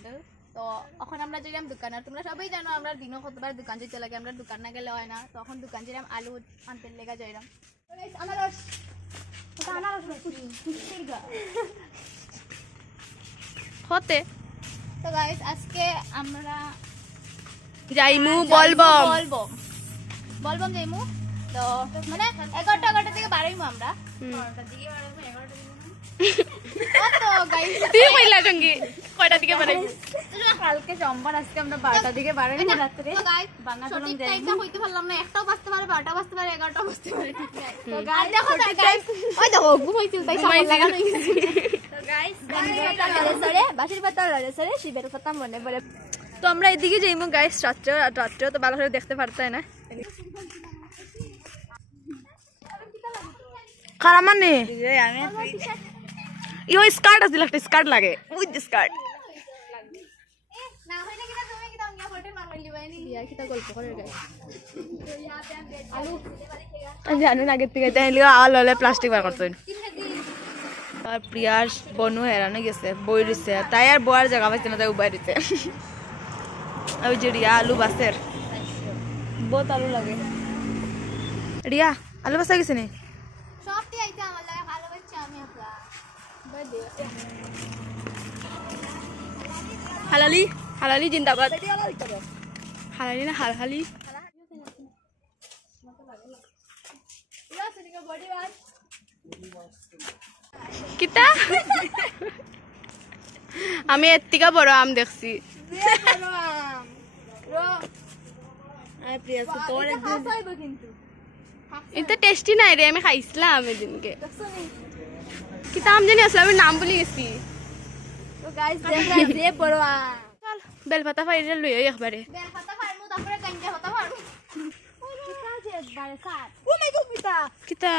ক্যাডেল তো এখন আমরা যাইলাম দোকানে তোমরা সবাই জানো আমরা দিনও কতবার দোকান যেতে লাগে আমরা দোকান না গেলে হয় না তখন দোকান যাইলাম আলু আনতে লেগে যাইলাম আনারস হতে তো গাইস আজকে আমরা যাইমু বলবম বলবম যাইমু তো মানে 11টা থেকে বাড়াইমু আমরা তুই কইলা সঙ্গী কয়টা দিকে বাড়াইমু কালকে সোমবার আজকে আমরা 12টা দিকে বাড়াইমু রাতে তো গাইস সঠিক টাইমটা হইতে পারলাম না একটাও বাজতে পারে 12টা বাজতে পারে 11টা বাজতে পারে ঠিক আছে তো গাইস দেখো গাইস ওই দেখো ঘুমাইছিল তাই সকাল লাগানো হইছে তো গাইস বাসির পাতা লড়ে সরে শিবের কথা মনে পড়ে তো আমরা এদিকে যাইমু গাইস রাত্রে তো ভালো করে দেখতে পারতাই না খারাপ মানে ইও স্কার্ট আছে একটা স্কার্ট লাগে উই দি স্কার্ট না হইলে কিটা তুমি কিটা ইয়া হোটেল মারমাইলি বাইনি ইয়া কিটা গল্প করে গাইস তো ইয়া পে আলু জানো না আগের থেকে তাইলে আল হলে প্লাস্টিক বার করতেন আর প্রিয়াস বনু হেরানো গেছে বই রইছে তাই আর বয়ার জায়গা পাইছে না তাই উবাই রইছে ওই যে রিয়া আলু বাসের বহুত আলু লাগে রিয়া আলু বাসা গেছে নি সবটি আইতে আমার লাগে ভালো বাচ্চা আমি আপলা বাদে হালালি হালালি জিন্দাবাদ হালালি না হালহালি ইয়া সনিকা বডি ওয়াশ কিতা আমি এর থেকে বড় আম দেখছি এটা টেস্টি নাই রে আমি খাইছিলাম এদিনকে কিতা আম জানি আসলে আমি নাম ভুলে গেছি তো গাইস দেখরা যে বড় চল বেলপাতা ফাইরে লই একবারে বেল পাতা ফারমু তারপরে গাঞ্জা পাতা ফারমু কিতা যে একবারে সাত ও মাই গড কিতা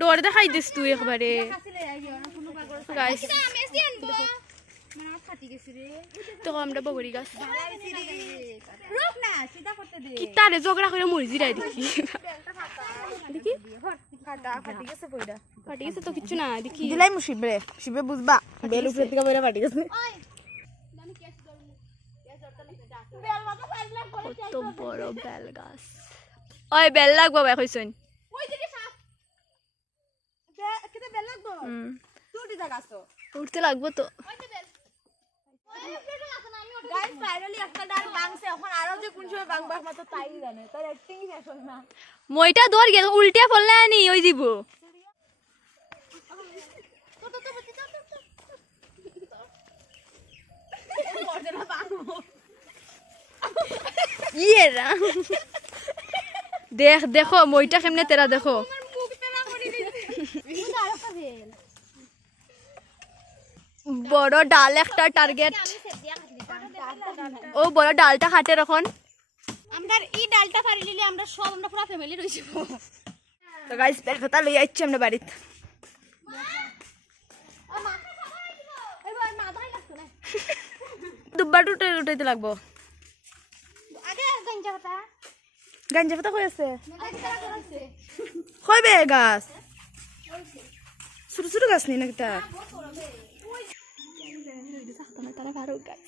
ডোরে দেখাই দিস তুই একবারে খাসিলে আইও না কোনো পাগল গাইস কিতা আমি এসি আনবো মানে ফাটি গেছে রে তো আমরা বগরি গাছ রুক না সিধা করতে দে কিতা রে ঝগড়া করে মরি জিরাই দেখি দেখি কাটা ফাটি গেছে কইরা ফাটি গেছে তো কিছু না দেখি দিলাই মুশিবে শিবে বুঝবা বেল উপরে থেকে বইরা পাটি গেছে ওই আমি কেস করব কেস ধরতে লাগবে বেল পাতা ফাইলা করে কত বড় বেল গাছ ওই বেল লাগবো ভাই কইছন ওই দিকে সাপ কিতে বেল লাগবো তুই দিদা গাছতো উঠতে লাগবো তো ওই দে বেল ওই প্লেটে আছে না আমি ওটা গাইস ফাইনালি একটা ডাল বাংছে এখন আরো যে কোন সময় বাংবার মতো তাই জানে তার অ্যাক্টিং শেষ হয় না মইটা দৌড় গেল উল্টিয়া পড়লে নি ওই দিব ইয়েরা দেখ দেখো মইটা কেমনে তেরা দেখো বড় ডাল একটা টার্গেট ও বড় ডালটা হাতে রাখন আমরা এই ডালটা ফাড়ি নিলে আমরা সব আমরা পুরো ফ্যামিলি রইছি তো গাইস বেল পাতা লই আইছি আমরা বাড়িত এবার মাথায় লাগতো না দুব্বা উঠাইতে লাগবো আগে গাঞ্জা পাতা গাঞ্জা পাতা কই আছে গাঞ্জা পাতা আছে কই বে গাছ ছোট ছোট গাছ নি না কিতা তারা ভালো গাছ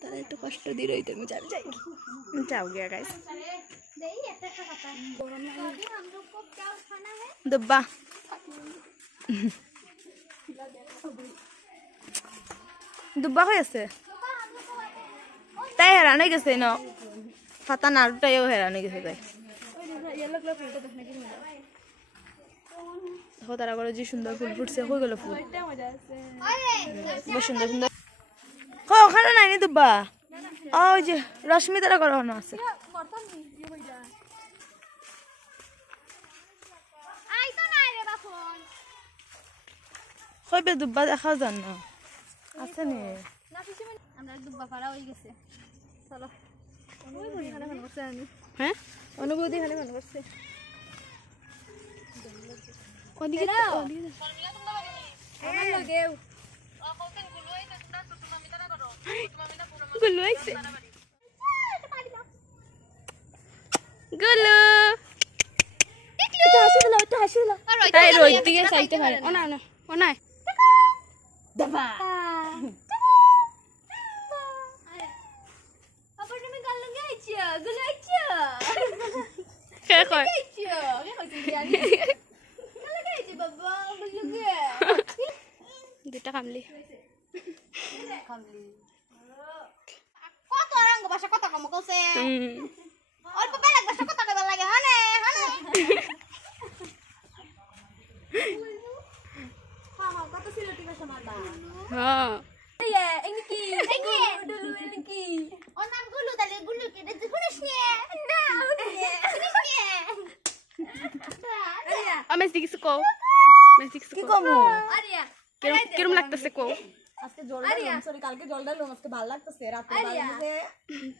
তারা একটু কষ্ট দিয়ে রইতে আমি যাই যাও গিয়া গাছ দেই একটা পাতা গরম লাগে हम लोग को क्या खाना है দুব্বা দুব্বা কই আছে তাই হেরান হয়ে গেছে ন পাতা নাড়ুটাইও হেরান হয়ে গেছে তাই দেখো তারা করে যে সুন্দর ফুল ফুটছে হয়ে গেল ফুল বেশ সুন্দর সুন্দর ওখানে নাই নি দুব্বা ওই যে রশ্মি তারা করানো আছে আই তো নাই রে বাপন কইবে দুব্বা দেখা যান না আছে নি আমরা দুব্বা পাড়া হয়ে গেছে চলো হ্যাঁ অনুভূতি খালি মনে করছে ওদিকে আমার লাগেও গুলু আইছে গুলু এটা হাসি দিল তাই রই দিকে চাইতে পারে ও না ও না দাবা গুলো আইছো কে কয় আইছো কে কইছিস জানি কালে গাইছি বাবা বুঝলো কে দুটা কামলি কত রঙ ভাষা কথা কম কইছে অল্প বেলাগ ভাষা কথা কইবা লাগে হানে হানে হ্যাঁ কত সিলেটি ভাষা মারবা হ্যাঁ কি ও নাম গুলু তালে গুলু কে দেখি শুনিস না আমি কিছু কও কি কমু আরিয়া কিরম লাগতেছে কও আজকে জল ডাললাম সরি কালকে জল ডাললাম আজকে ভালো লাগতেছে রাতে ভালো লাগছে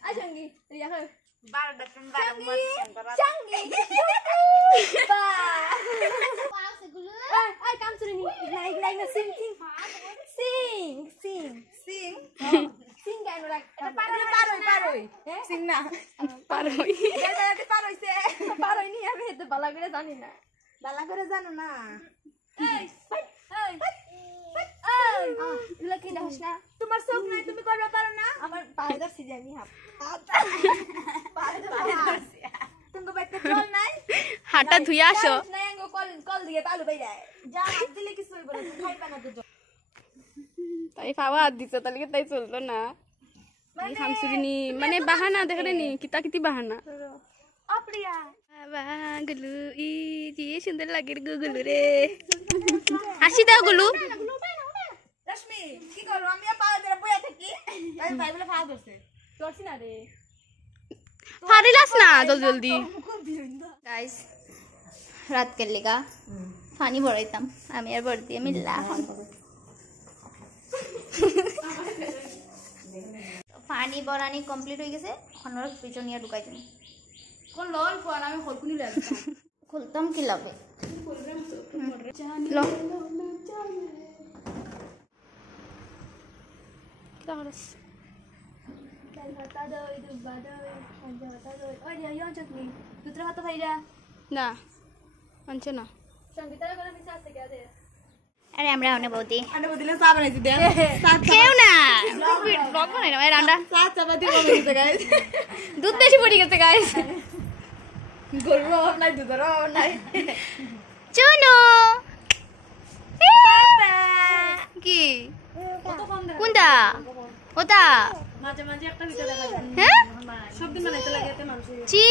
আজঙ্গি রিয়া কই 12টা টাইম 12 মাস চাঙ্গি বা পাউসে গুলু আই কাম চুরি নি নাই না সিং সিং গাইনো লাগ এটা পারই হ্যাঁ সিং না পার হই এটা পার হইছে পারই নি আমি হেতে বালা করে জানি না বালা করে জানো না লক্ষ্মী দাস না তোমার চোখ নাই তুমি করবে পারো না আমার পায়ে ধরছি যে আমি হাত পায়ে ধরছি তুমি বাইতে জল নাই হাতটা ধুই আসো নাই আঙ্গো কল দিয়ে পালু বাইরে যা হাত দিলে কিছু হইব না খাইবা না তো জল তাই পাওয়া হাত দিছে তাহলে তাই চলতো না খামচুরি নি মানে বাহানা দেখে নি কিতা কিতি বাহানা অপ্রিয়া বাবা গুলু ই যে সুন্দর লাগে রে গুলু রে হাসি দাও গুলু রশ্মি কি করো আমি পায়ে ধরে বইয়া থাকি তাই ভাই বলে পা ধরছে ধরছি না রে পারিলাস না জলদি গাইস রাত के लेगा पानी भराइताम আমি আর ভর দিয়ে মিল্লা পানি ভরানি কমপ্লিট হয়ে গেছে খনর পিছনিয়া ঢুকাই দিন কোন লল ফোন আমি খলকুনি লাগতাম খুলতাম কি লাভে লো কিতা করছ না আনছে না আরে আমরা অনেক বৌদি আরে বদিলে চা বানাইছি দে কেউ না ব্লগ বানাই না রান্না চা চাপাতি বানাইছে গাইস দুধ বেশি পড়ে গেছে গাইস গরুর অভাব নাই দুধের অভাব নাই চুনু কি কোনটা ওটা মাঝে মাঝে একটা ভিডিও দেখা যায় হ্যাঁ সব দিন বানাইতে লাগে এতে মানুষ চি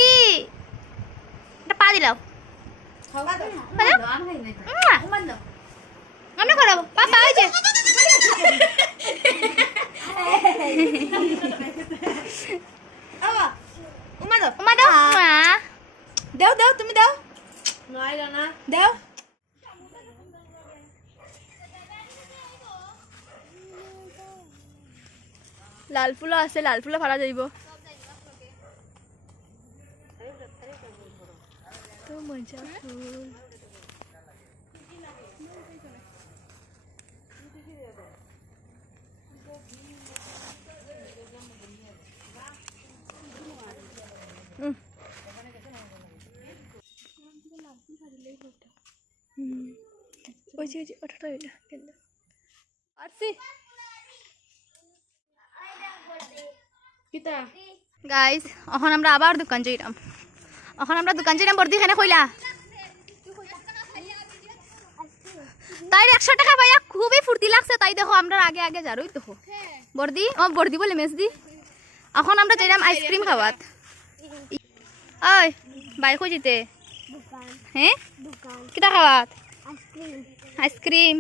এটা পা দিলাও খাওয়া দাও আমি খাই নাই মান দাও আমরা করাবো পাপা ওই যে আবা উমা দাও মা দাও মা দাও দাও তুমি দাও নাই না দাও লাল ফুলো আছে লাল ফুলো ফারা যাইব তো মজা ফুল ওই যে ওটা কিন্তু আরছি কিতা গাইস এখন আমরা আবার দোকান যাইরাম এখন আমরা দোকান যাইরাম বর্দি খানে কইলা তাই 100 টাকা ভাইয়া খুবই ফুর্তি লাগছে তাই দেখো আমরা আগে আগে যারই দেখো বর্দি ও বর্দি বলে মেসদি এখন আমরা যাইরাম আইসক্রিম খাওয়াত ওই বাই কই যেতে হ্যাঁ কিটা খাওয়াত আইসক্রিম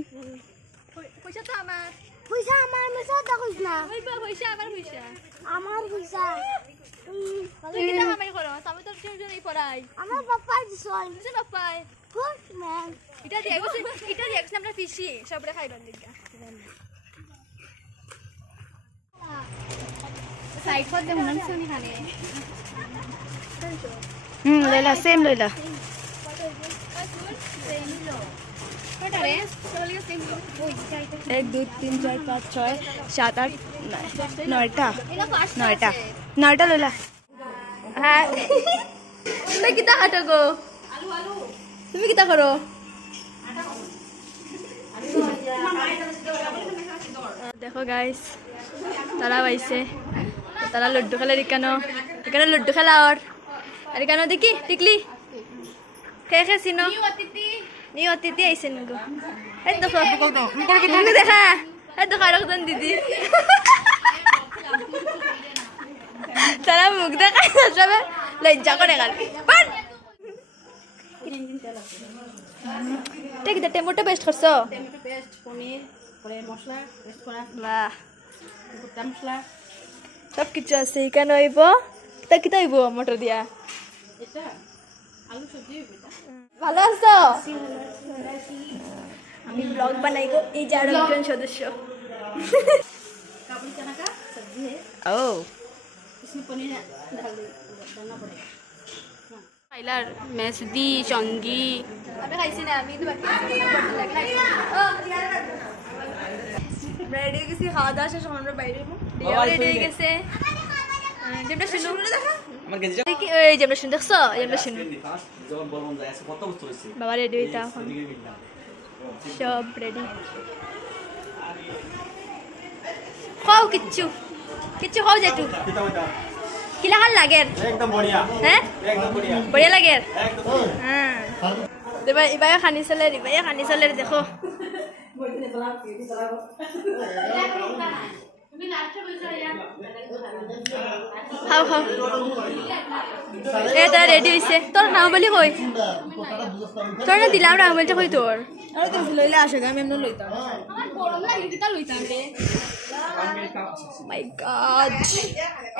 পয়সা তো আমার পয়সা আমার মেসা দেখছ না পয়সা আমার পয়সা আমার পয়সা তুই কিটা কামাই করো আমি তো টিউশন এই পড়াই আমার পাপা দিছল বুঝছ বাপাই গুড ম্যান এটা দিয়ে আমরা ফিশি সবরে খাইবার দিগা সাইড করতে মনে হচ্ছে উনি খানে লইলা সেম লইলা 1 2 3 4 5 6 7 8 9টা লইলা হ্যাঁ তুমি কিতা হাঁটো গো তুমি কিতা করো দেখো গাইস তারা পাইছে তারা লড্ডু খেলে দেখানো এখানে লুডু খেলা আর এখানে দেখি টিকলি খেয়ে চিনো নিউ অতিথি আইসেন গো এই দেখো দেখা এই দেখো আরেকজন দিদি তারা মুখ দেখায় সবে লজ্জা করে গেল ঠিক আছে টমেটো পেস্ট করছো টমেটো পেস্ট পনির পরে মশলা পেস্ট করা বাহ গোটা মশলা সব কিছু আছে এখানে হইব তা কিতা হইব মটর দিয়া এটা আলু সবজি এটা ভালো আছো আমি ব্লগ বানাই গো এই যার একজন সদস্য काबुली चना का सब्जी है ও इसमें पनीर डालना पड़ेगा খাইলার মেসদি চঙ্গি আমি খাইছি না আমি তো বাকি রেডি গেছি খাওয়া দাওয়া শেষ আমরা বাইরে রেডি হয়ে গেছে যেটা শুনো আমার গেঞ্জি দেখি ওই যেটা শুন দেখছো যেটা শুনো যখন বলবো যায় কত বস্তু হইছে বাবা রেডি হইতা এখন সব রেডি খাও কিচ্ছু কিচ্ছু খাও যেটু কিতা হইতা কিলা খাল লাগে একদম বড়িয়া হ্যাঁ একদম বড়িয়া বড়িয়া লাগে একদম হ্যাঁ দেবা ইবাই খানি চলে দেখো খাও খাও এ তোর রেডি হইছে তোর নাম বলি কই তোর না দিলাম নাম বলতে কই তোর আর তো লইলে আসে আমি এমন লইতাম আমার গরম লাগে দিতা লইতাম রে মাই গড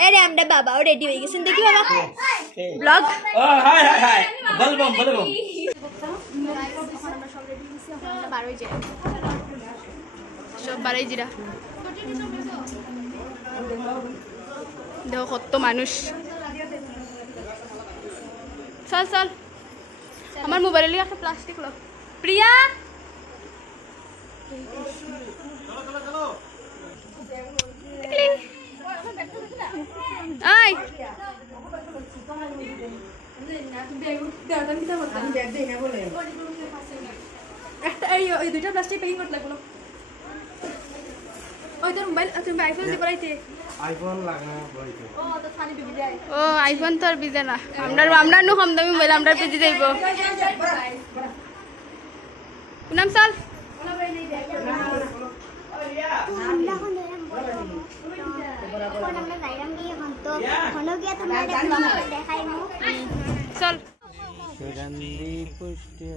এরে আমরা বাবাও রেডি হয়ে গেছেন দেখি বাবা ব্লগ ও হাই হাই হাই বলবম সব বাড়াই জিরা দেখো কত মানুষ চল চল আমার মোবাইলে লিয়ে একটা প্লাস্টিক লো প্রিয়া আই একটা এই দুইটা প্লাস্টিক প্যাকিং করতে লাগলো ওই তোর মোবাইল তুমি আইফোন দিয়ে পড়াইতে আইফোন লাগা বইতে ও তো থানি বিবি যায় ও আইফোন তো আর বিজে না আমরা নু কম দামি মোবাইল আমরা পেজি যাইব পুনাম চল চল সুগন্ধি পুষ্টি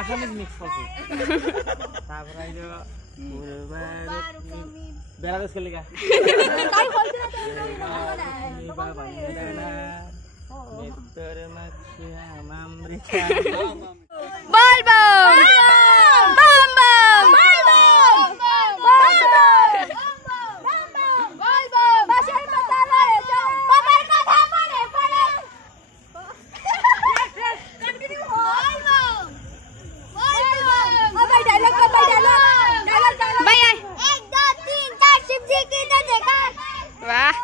আসামিজ মিক্স করছি তারপর আইলো বেলাদেশ কে লিগা বাবা মিত্তর মাছি আমৃতা বল বল বম বম वाह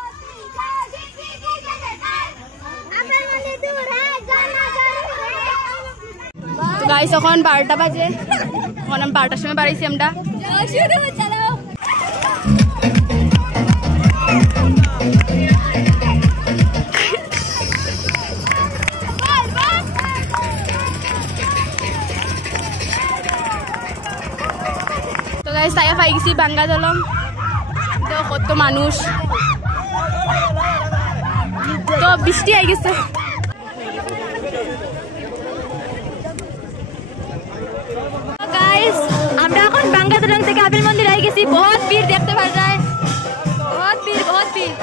তো গাইস এখন 12টা বাজে এখন আমি 12টার সময় বাড়াইছি আমরা তো গাইস তাই পাই গেছি বাঙ্গা দলং তো কত মানুষ তো বৃষ্টি আই গেছে गाइस আমরা এখন বাঙ্গা দলং থেকে আবিল মন্দির আই গেছি বহুত ভিড় দেখতে পাওয়া যায় বহুত ভিড়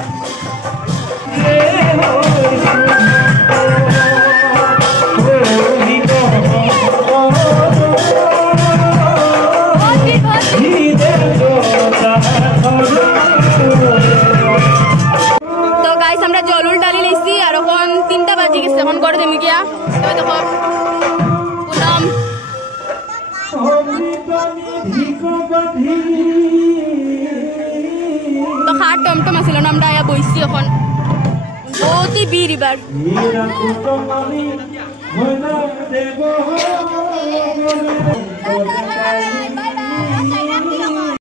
তো গাইস আমরা জলুল ডালি লইছি আর এখন 3টা বাজে গেছে এখন করে দেমি গিয়া তো দেখো পুনম তো খাট টমটম আছিল না আমরা আয়া বইছি এখন বহুতই ভিড় এবার হীরা কুটমালি ময়না দেব